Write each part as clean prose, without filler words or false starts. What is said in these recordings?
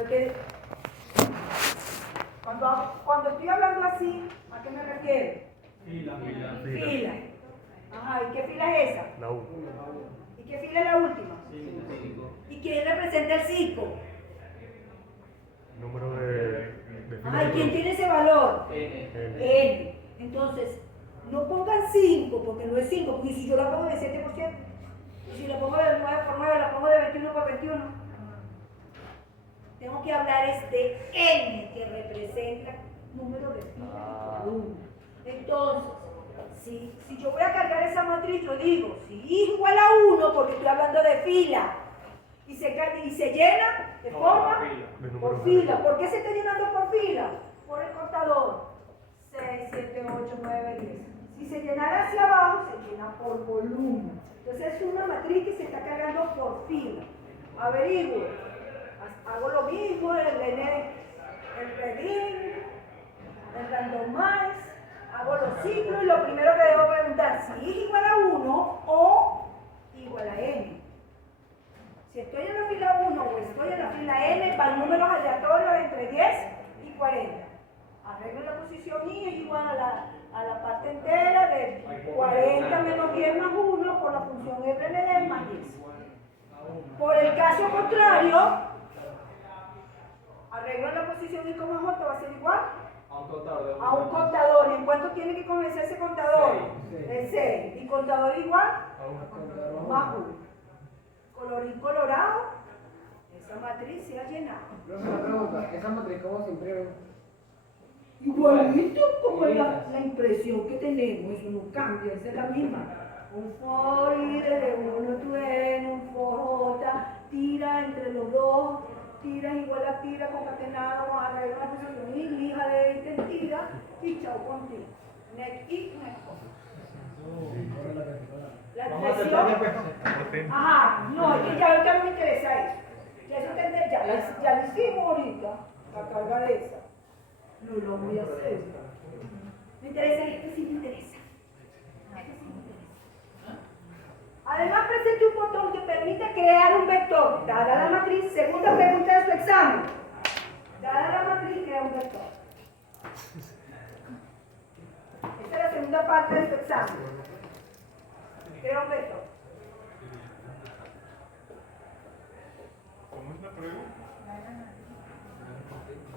Porque cuando estoy hablando así, ¿a qué me refiero? Fila. Ajá, ¿y qué fila es esa? La U. ¿Y qué fila es la última? 5. ¿Y quién representa el 5? Número de Ajá, ¿y quién tiene ese valor? N. N. Entonces, no pongan 5, porque no es 5, porque si yo la pongo de 7%, y si la pongo de 9 por 9, la pongo de 21 por 21. Tengo que hablar de N, que representa número de fila por 1. Entonces, si yo voy a cargar esa matriz, yo digo, si I igual a 1, porque estoy hablando de fila, y se llena de forma por fila. ¿Por qué se está llenando por fila? Por el contador. 6, 7, 8, 9, 10. Si se llenara hacia abajo, se llena por volumen. Entonces es una matriz que se está cargando por fila. Averiguo. Hago lo mismo, el reading, el randomize, hago los ciclos y lo primero que debo preguntar si es igual a 1 o igual a n. Si estoy en la fila 1 o estoy en la fila n, para números aleatorios entre 10 y 40. Arreglo la posición i es igual a la parte entera de 40 menos 10 más 1 por la función RND más 10. Por el caso contrario, arreglo la posición i como j va a ser igual a un contador. ¿En cuánto tiene que comenzar ese contador? De 6. ¿Y contador igual? Más 1. Colorín colorado, esa matriz se ha llenado. Una pregunta, ¿esa matriz cómo se imprime? Igualito como la impresión que tenemos, eso no cambia, esa es la misma. Un for i de 1 to n, un for j, tira entre los dos, tira igual a tira, concatenado, arregla una posición i, lija de ítem, tira, y chao contigo. Next y next. La expresión. Ajá, no, es que ya no me interesa eso. Ya eso ya lo hicimos ahorita, la carga de esa. No lo voy a hacer. Me interesa esto, sí me interesa. Esto sí me interesa. Además, presente un botón que permite crear un vector. Dada la matriz, segunda pregunta de su examen. Dada la matriz, crea un vector. Esta es la segunda parte de su examen. Crea un vector. ¿Cómo es la pregunta?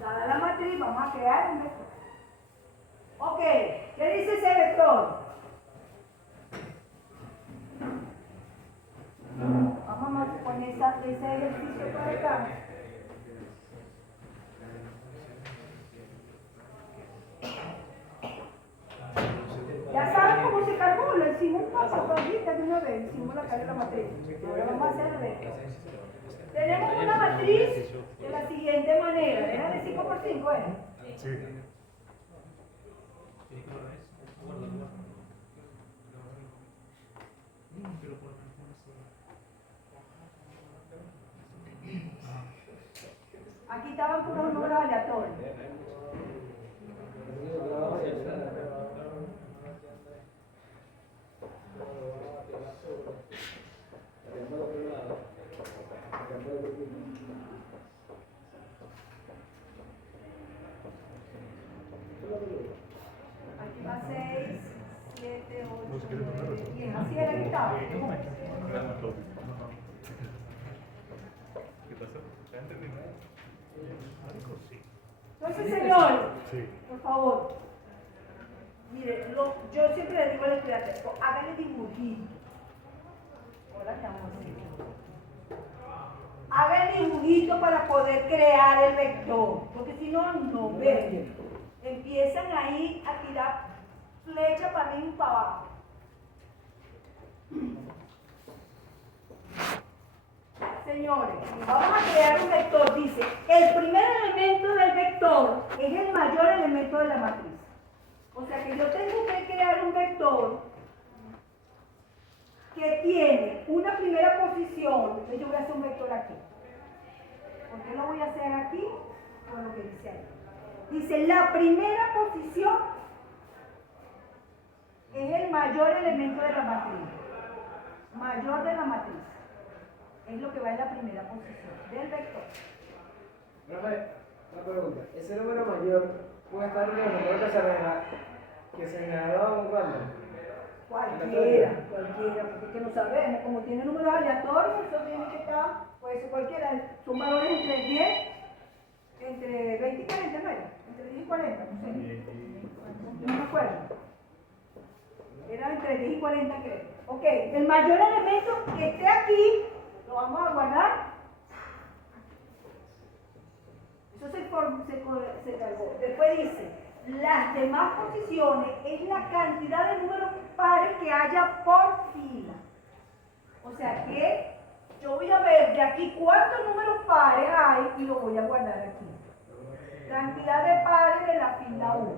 Dada la matriz, vamos a crear un vector. Ok, ¿qué dice ese vector? Vamos a poner ese ejercicio por acá. Ya saben cómo se cargó, lo hicimos un paso ahorita de una vez, hicimos la carga de la matriz. Ahora vamos a hacer el vector. Tenemos una matriz de la siguiente manera. ¿Era de 5 por 5? ¿Era? Sí. Aquí estaban puros números aleatorios. Aquí va 6, 7, 8, 9, 10. Así era que estaba. ¿Qué pasó? ¿Te entendiste? Entonces, señores, Sí. por favor, mire, yo siempre le digo al estudiante, háganle dibujito. Ahora estamos haciendo. Hagan dibujito para poder crear el vector, porque si no, no ven. Empiezan ahí a tirar flecha para arriba y para abajo. Señores, vamos a crear un vector. Dice, el primer elemento del vector es el mayor elemento de la matriz. O sea que yo tengo que crear un vector que tiene una primera posición. Entonces yo voy a hacer un vector aquí. ¿Por qué lo voy a hacer aquí? Por lo que dice ahí. Dice, la primera posición es el mayor elemento de la matriz. Mayor de la matriz. Es lo que va en la primera posición del vector. Profe, una pregunta. ¿Ese número mayor puede estar en los números que se generaron cuando? Cualquiera, porque es que no sabemos, como tiene números aleatorios, eso tiene que estar, puede ser cualquiera, son valores entre 10, entre 20 y 40, ¿no era? Entre 10 y 40, no sé. Yo no me acuerdo. Era entre 10 y 40 creo. Ok, el mayor elemento que esté aquí, lo vamos a guardar. Eso se cargó. Después dice, las demás posiciones es la cantidad de números pares que haya por fila. O sea que yo voy a ver de aquí cuántos números pares hay y lo voy a guardar aquí. Cantidad de pares de la fila 1.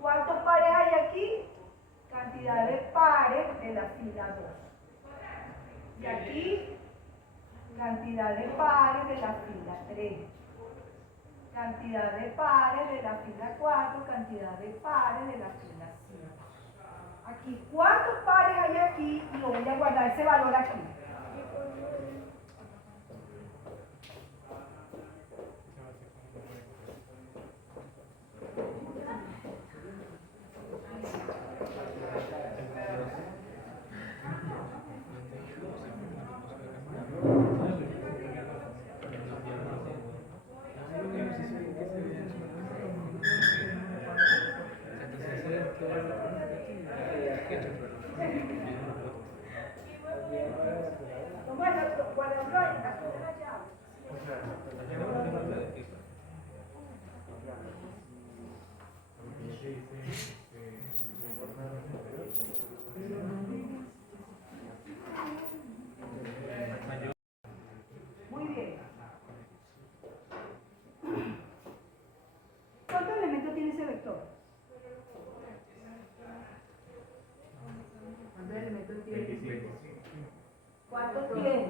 ¿Cuántos pares hay aquí? Cantidad de pares de la fila 2. Y aquí, cantidad de pares de la fila 3. Cantidad de pares de la fila 4, cantidad de pares de la fila 5. Aquí, ¿cuántos pares hay aquí? Y lo voy a guardar ese valor aquí. Muy bien. ¿Cuántos elementos tiene ese vector? ¿Cuántos elementos tiene? ¿Cuántos tiene?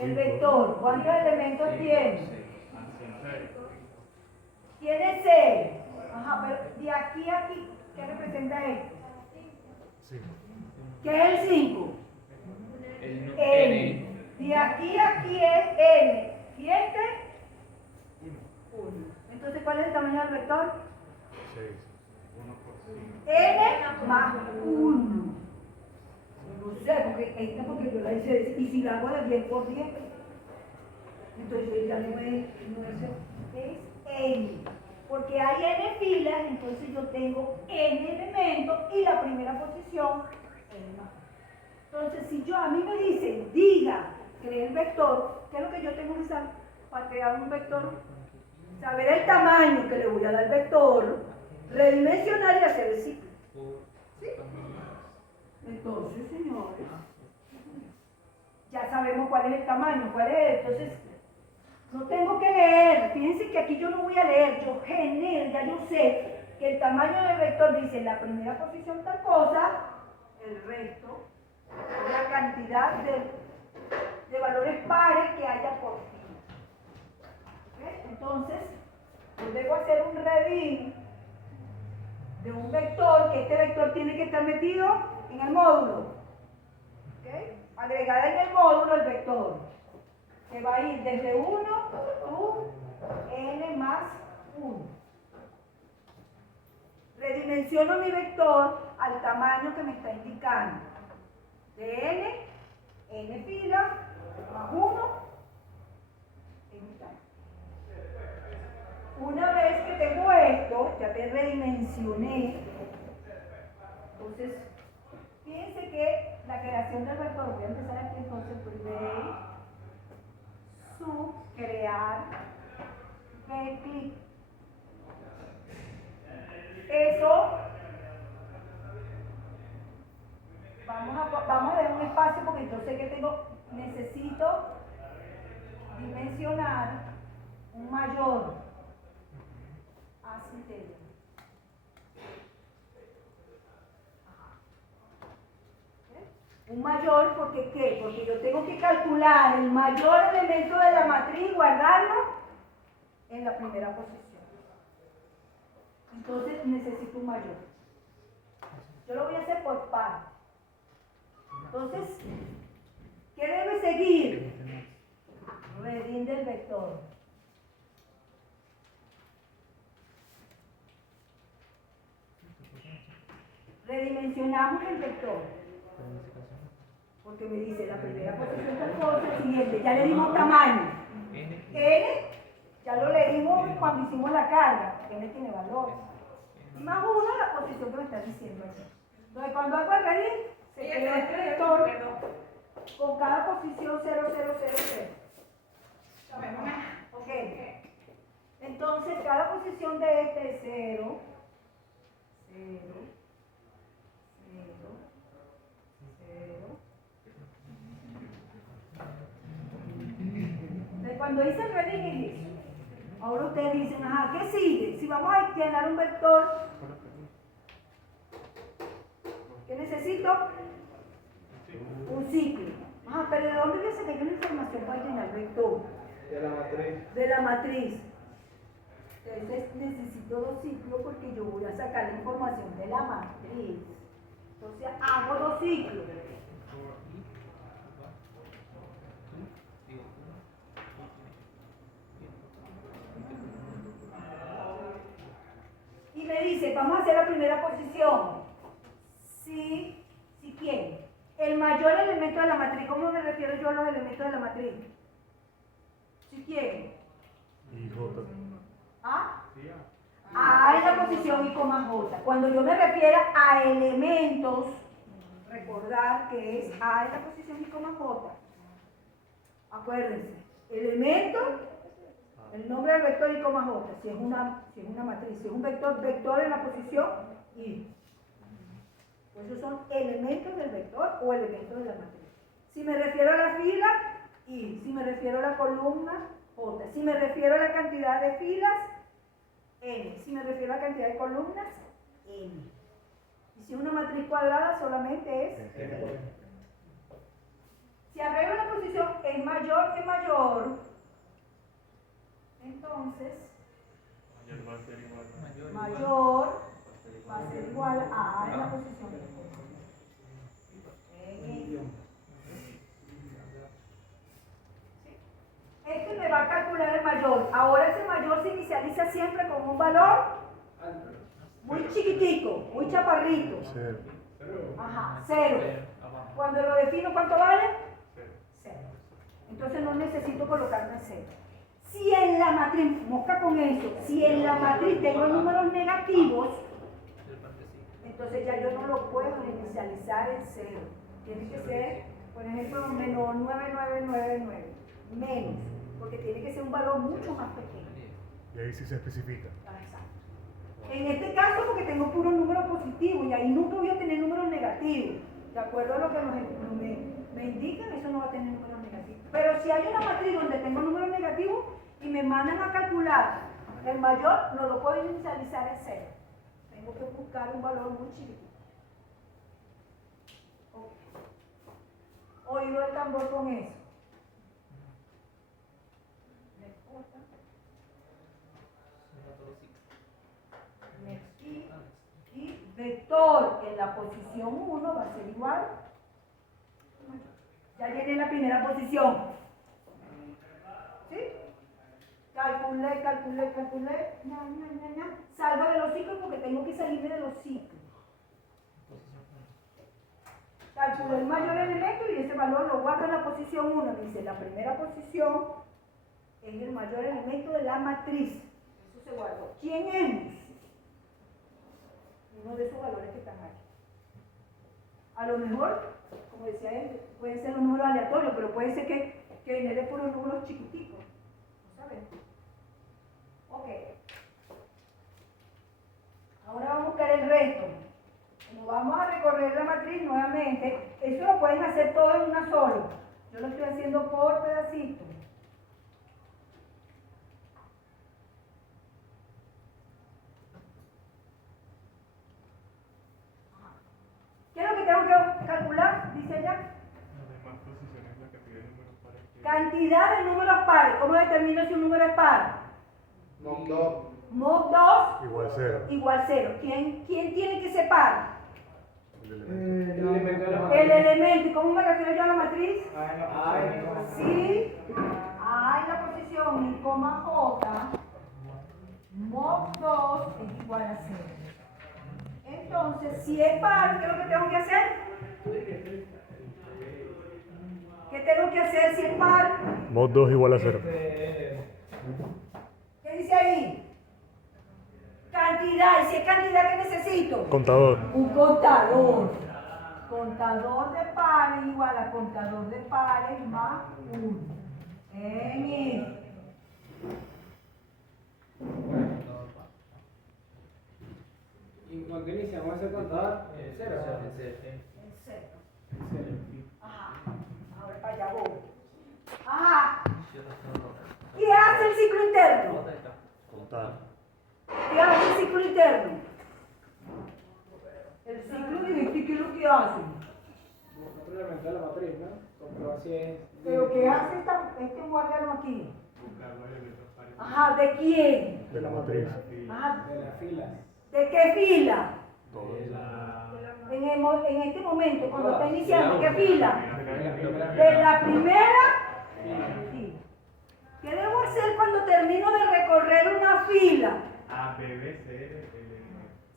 El vector, ¿cuántos elementos tiene? Tiene 6. Ajá, pero de aquí a aquí, ¿qué representa esto? ¿Qué es el 5? N. De aquí a aquí es N. ¿Y este? 1. Entonces, ¿cuál es el tamaño del vector? 6. N más 1. No sé, porque yo la hice, y si la hago de 10 por 10, entonces ya no es N. Porque hay N filas, entonces yo tengo N elementos y la primera posición N más 1. Entonces, si a mí me dicen, diga, cree el vector, ¿qué es lo que yo tengo que saber para crear un vector? Saber el tamaño que le voy a dar al vector, redimensionar y hacer el ciclo. ¿Sí? Entonces, señores, ya sabemos cuál es el tamaño, cuál es. Entonces, no tengo que leer. Fíjense que aquí yo no voy a leer, yo genero, ya yo sé que el tamaño del vector dice en la primera posición tal cosa, el resto, la cantidad de valores pares que haya por fila. ¿Okay? Entonces, yo debo hacer un redim de un vector, que este vector tiene que estar metido en el módulo. ¿Okay? Agregada en el módulo el vector, que va a ir desde 1 n más 1. Redimensiono mi vector al tamaño que me está indicando. De n fila, más 1, n tamaño. Una vez que tengo esto, ya te redimensioné. Entonces, fíjense que la creación del vector, voy a empezar aquí entonces, primero, subcrear, clic. Eso, vamos a dejar un espacio porque yo sé que necesito dimensionar un mayor. Así tengo. Un mayor, ¿porque qué? Porque yo tengo que calcular el mayor elemento de la matriz y guardarlo en la primera posición. Entonces necesito un mayor. Yo lo voy a hacer por par. Entonces, ¿qué debe seguir? Redín del vector. Redimensionamos el vector. Porque me dice la primera posición del cosa, siguiente, ya le dimos tamaño. N, ya lo leímos cuando hicimos la carga, N tiene valor. Y más uno la posición que me está diciendo aquí. Entonces cuando hago el redín, se crea este vector con cada posición 0, 0, 0, 0. Ok. Entonces cada posición de este es 0, 0, 0, 0. Entonces, cuando hice el redín, ahora ustedes dicen, ajá, ¿qué sigue? Si vamos a llenar un vector, ¿qué necesito? Un ciclo. Ajá, pero ¿de dónde voy a sacar una información para llenar el vector? De la matriz. De la matriz. Entonces necesito dos ciclos porque yo voy a sacar la información de la matriz. Entonces hago dos ciclos. Y me dice, vamos a hacer la primera posición. Si ¿quién? El mayor elemento de la matriz. ¿Cómo me refiero yo a los elementos de la matriz? Si ¿quién? Y J. ¿Ah? A es la posición I, J. Cuando yo me refiero a elementos, recordar que es A es la posición I, J. Acuérdense, elemento, el nombre del vector I, J. Si es una matriz, si es un vector, vector en la posición I. Pues esos son elementos del vector o elementos de la matriz. Si me refiero a la fila, I. Si me refiero a la columna, J. Si me refiero a la cantidad de filas, N. Si me refiero a la cantidad de columnas, N. Y si es una matriz cuadrada, solamente es N. Si arreglo la posición es mayor que mayor, entonces mayor va a ser igual a A en la posición de este me va a calcular el mayor. Ahora ese mayor se inicializa siempre con un valor muy chiquitico, muy chaparrito. Cero. Ajá, 0. Cuando lo defino, ¿cuánto vale? 0. Entonces no necesito colocarme 0. Si en la matriz, mosca con eso, si en la matriz tengo números negativos, entonces ya yo no lo puedo inicializar en 0. Tiene que ser, por ejemplo, menos 9999. Menos, porque tiene que ser un valor mucho más pequeño. Y ahí sí se especifica. Exacto. En este caso, porque tengo puros números positivos y ahí nunca voy a tener números negativos. De acuerdo a lo que me indican, eso no va a tener números negativos. Pero si hay una matriz donde tengo números negativos y me mandan a calcular el mayor, no lo puedo inicializar en 0. Tengo que buscar un valor muy chiquito. Oído el tambor con eso. Y vector en la posición 1 va a ser igual. Ya llené la primera posición. ¿Sí? Calculé. Salgo de los ciclos porque tengo que salirme de los ciclos. Calculé el mayor elemento y ese valor lo guardo en la posición 1. Dice, la primera posición es el mayor elemento de la matriz. Eso se guardó. ¿Quién es? Uno de esos valores que están aquí. A lo mejor, como decía él, pueden ser los números aleatorios, pero puede ser que genere puros números chiquiticos. ¿No saben? Ok. Ahora vamos a buscar el resto. Como vamos a recorrer la matriz nuevamente, eso lo pueden hacer todo en una sola. Yo lo estoy haciendo por pedacitos. ¿Qué es lo que tengo que calcular? Dice ella. Cantidad de números pares. ¿Cómo determino si un número es par? Mod 2. Mod 2 Igual 0. igual 0. ¿Quién tiene que ser par? El elemento. El elemento de la matriz. El elemento. ¿Y cómo me refiero yo a la matriz? A. Sí, A A en la posición I, J, mod 2 es igual a 0. Entonces, si es par, ¿qué es lo que tengo que hacer? ¿Qué tengo que hacer si es par? Mod 2 igual a 0. ¿Qué dice ahí? Cantidad. ¿Y si es cantidad qué necesito? Contador. Un contador. Contador de pares igual a contador de pares más 1. Y cuando iniciamos ese contador, cero. Ajá. Ahora para allá voy. Ajá. ¿Qué hace el ciclo interno? Contar. ¿Qué hace el ciclo interno? El ciclo directo, ¿qué es lo que hace? Nosotros elementos de la matriz, ¿no? Comprobar si es. Pero ¿qué hace este guardiano aquí? Ajá, ¿de quién? De la matriz. Ajá, De las filas. ¿de qué fila? Todo. En este momento, cuando está iniciando, ¿qué fila? De De la primera fila. ¿Qué debo hacer cuando termino de recorrer una fila? A, B, B, C, D, L,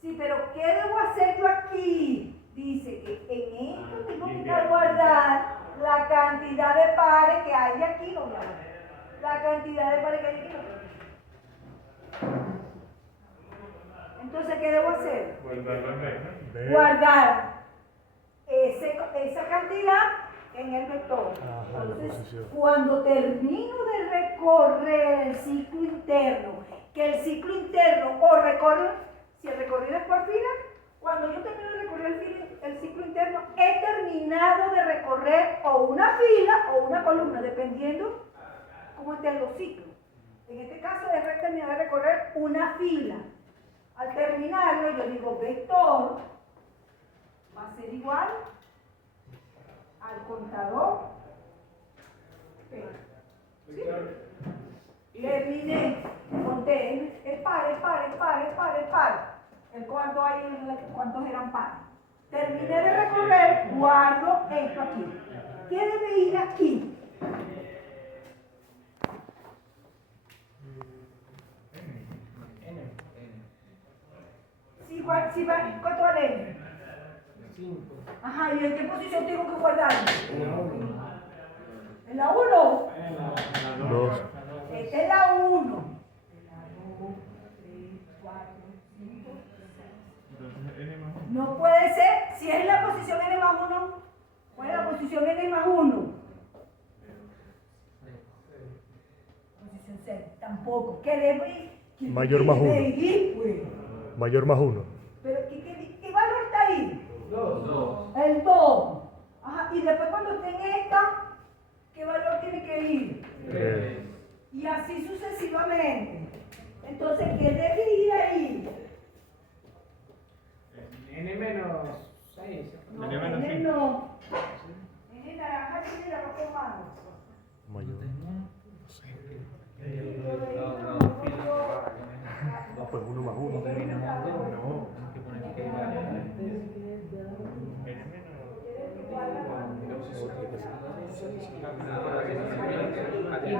Sí, pero ¿qué debo hacer yo aquí? Dice que en esto tengo que guardar la cantidad de pares que hay aquí, no la cantidad de pares que hay aquí. Entonces, ¿qué debo hacer? guardarlo en B, B. Guardar esa cantidad en el vector. Ajá, la Entonces, posición. cuando termino de recorrer el ciclo interno, que el ciclo interno o recorre, si el recorrido es por fila, cuando yo termino de recorrer el ciclo interno, he terminado de recorrer o una fila o una columna, dependiendo cómo estén los ciclos. En este caso, he terminado de recorrer una fila. Al terminarlo, yo digo vector va a ser igual al contador P. ¿Sí? Terminé, conté, es par. ¿Cuántos eran pares? Terminé de recorrer, guardo esto aquí. ¿Qué debe ir aquí? ¿Cuánto vale? 5. Ajá, ¿y en qué posición tengo que guardarlo? ¿En la 1? 2. Esta es la 1. La 2, 3, 4, 5, 6. entonces N más 1. No puede ser, si es la posición n más 1, ¿cuál es la posición n más 1? Posición 6, tampoco. ¿Qué debe ir? Mayor más uno. Pues. Mayor más 1. Pero ¿qué valor está ahí? 2. El 2. Ajá, y después cuando esté en esta, ¿qué valor tiene que ir? 3. Y así sucesivamente. Entonces, ¿qué debe ir ahí? N menos 6. No, N menos N cinco. no. N naranja tiene la ropa humana. Mayor. No, pues 1 más 1. N menos. Aquí.